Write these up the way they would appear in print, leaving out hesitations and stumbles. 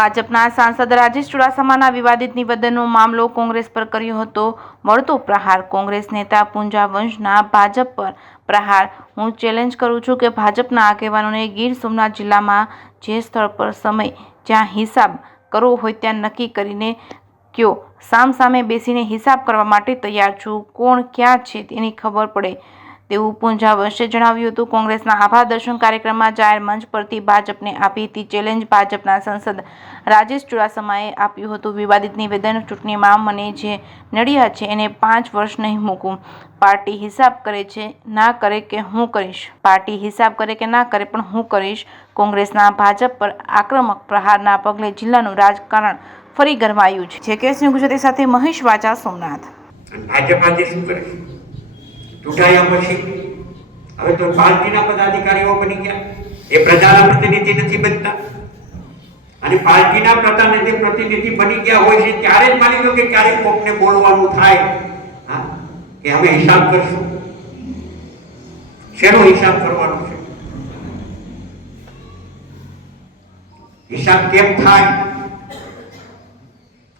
ભાજપના સાંસદ રાજેશ ચુડાસમાના વિવાદિત નિવેદનનો મામલો કોંગ્રેસ પર કર્યો હતો વળતો પ્રહાર। કોંગ્રેસ નેતા પૂંજા વંશના ભાજપ પર પ્રહાર। હું ચેલેન્જ કરું છું કે ભાજપના આગેવાનોને ગીર સોમનાથ જિલ્લામાં જે સ્થળ પર સમય જ્યાં હિસાબ કરવો હોય ત્યાં નક્કી કરીને કયો। સામસામે બેસીને હિસાબ કરવા માટે તૈયાર છું। કોણ ક્યાં છે તેની ખબર પડે તેવું પૂંજા વંશે જણાવ્યું હતું। કોંગ્રેસના આભાર દર્શન કાર્યક્રમમાં જાહેર મંચ પરથી ભાજપને આપી હતી ચેલેન્જ। ભાજપના સાંસદ રાજેશ ચુડાસમાએ આપ્યું હતું વિવાદિત નિવેદન। ચૂંટણીમાં મને જે નડ્યા છે એને 5 વર્ષ નહીં મૂકું। પાર્ટી હિસાબ કરે છે ના કરે કે હું કરીશ। પાર્ટી હિસાબ કરે કે ના કરે પણ હું કરીશ। કોંગ્રેસના ભાજપ પર આક્રમક પ્રહારના પગલે જિલ્લાનું રાજકારણ ફરી ગરમાયું છે। કેસની ગુજરાતી સાથે મહેશ વાજા, સોમનાથ। ભાજપ આજે શું કરે? ચૂંટાયા પછી હવે તો પાર્ટીના પદાધિકારીઓ બની ગયા, એ પ્રજાના પ્રતિનિધિ નથી બનતા। અને પાર્ટીના પ્રતિનિધિ બની ગયા હોય છે ત્યારે જ માની લો કે ક્યારેક કોકને બોલવાનું થાય હા કે અમે હિસાબ કરશું। શેનો હિસાબ કરવાનો છે? હિસાબ કેમ થાય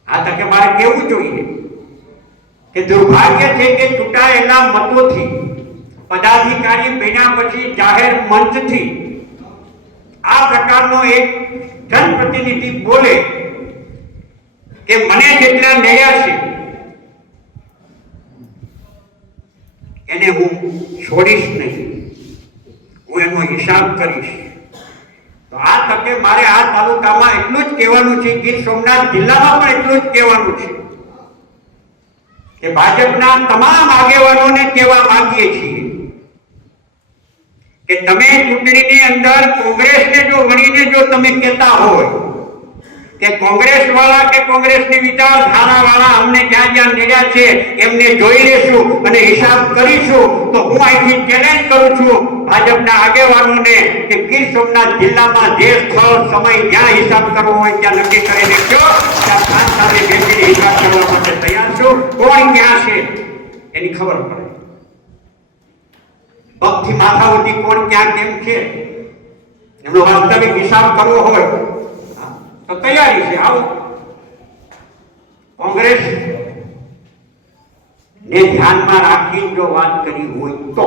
આ તકે મારે કેવું જોઈએ કે દુર્ભાગ્ય છે કે ચૂંટાયેલા મતોથી પદાધિકારી બન્યા પછી જાહેર મંચથી આ પ્રકારનો એક જનપ્રતિનિધિ બોલે કે મને જેટલા નડ્યા છે એને હું છોડીશ નહીં, હું એનો હિસાબ કરીશ। તો આ તકે મારે આ તાલુકામાં એટલું જ કહેવાનું છે, ગીર સોમનાથ જિલ્લામાં પણ એટલું જ કહેવાનું છે કે ભાજપના તમામ આગેવાનોને કહેવા માંગીએ છીએ કે તમે ચૂંટણીની અંદર કોંગ્રેસને જો વણીને જો તમે કહેતા હોય કે કોંગ્રેસ વાળા કે કોંગ્રેસની વિચારધારા વાળા અમને જ્યાં જ્યાં નડ્યા છે એમને જોઈ લેશું અને હિસાબ કરીશું, તો હું અહીંથી ચેલેન્જ કરું છું ભાજપના આગેવાનોને કે ગીર સોમનાથ જિલ્લામાં જે સ્થળ સમય જ્યાં હિસાબ કરવો હોય ત્યાં નક્કી કરીને કહો, ત્યાં સાંજ સાથે બેસીને હિસાબ કરવા માટે તૈયાર છું। કોણ ક્યાં છે એની ખબર પડે, પગથી માથા સુધી કોણ ક્યાં કેમ છે એનો વાસ્તવિક હિસાબ કરવો હોય તો તૈયારી છે। આવો કોંગ્રેસ ને ધ્યાનમાં રાખી જો વાત કરી હોય તો